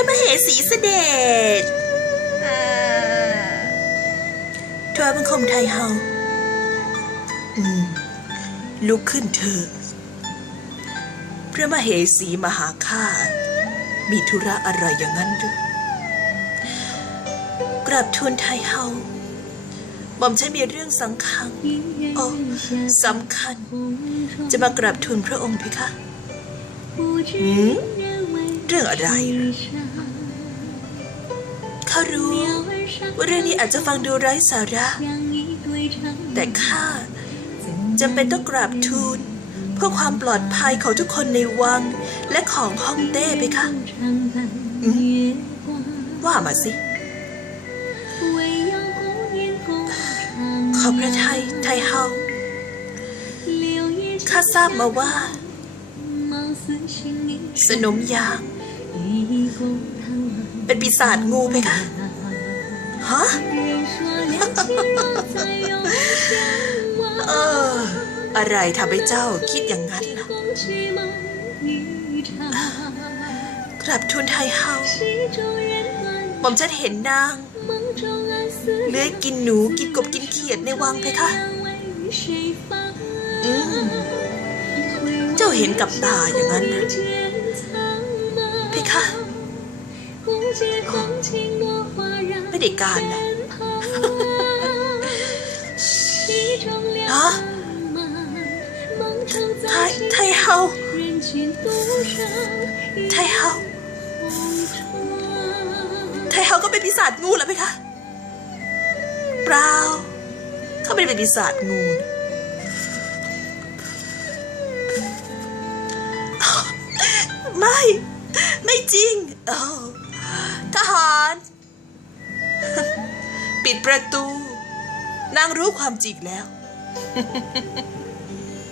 พระมเหสีเสด็จถวายบังคมไทยเฮาอืมลุกขึ้นเถอะพระมเหสีมาหาข้ามีธุระอะไรอย่างนั้นหรือกราบทูลไทยเฮาหม่อมฉันมีเรื่องสำคัญโอ้สำคัญ จะมากราบทูลพระองค์เพคะหืม เรื่องอะไรเหรอข้ารู้ว่าเรื่องนี้อาจจะฟังดูไร้สาระ แต่ข้าจำเป็นต้องกราบทูลเพื่อความปลอดภัยของทุกคนในวังและของฮ่องเต้เพคะว่ามาสิ ขอบพระทัยไทยเฮาข้าทราบมาว่า สนมยาง เป็นปีศาจงูเพคะฮะเออ อะไรทำให้เจ้าคิดอย่างนั้นล่ะกราบทูลไทยเฮาหม่อมฉันเห็นนางเลื้อยกินหนูกินกบกินเขียดในวังเพคะอืมเจ้าเห็นกับตาอย่างนั้นนะเพคะ ไม่ได้การนะฮะไทยไทยเฮาไทยเฮาไทยเฮาก็เป็นปีศาจงูเหรอเพคะเปล่าเขาไม่ได้เป็นปีศาจงูนะไม่ ไม่จริงเออทหาร ปิดประตู นางรู้ความจริงแล้ว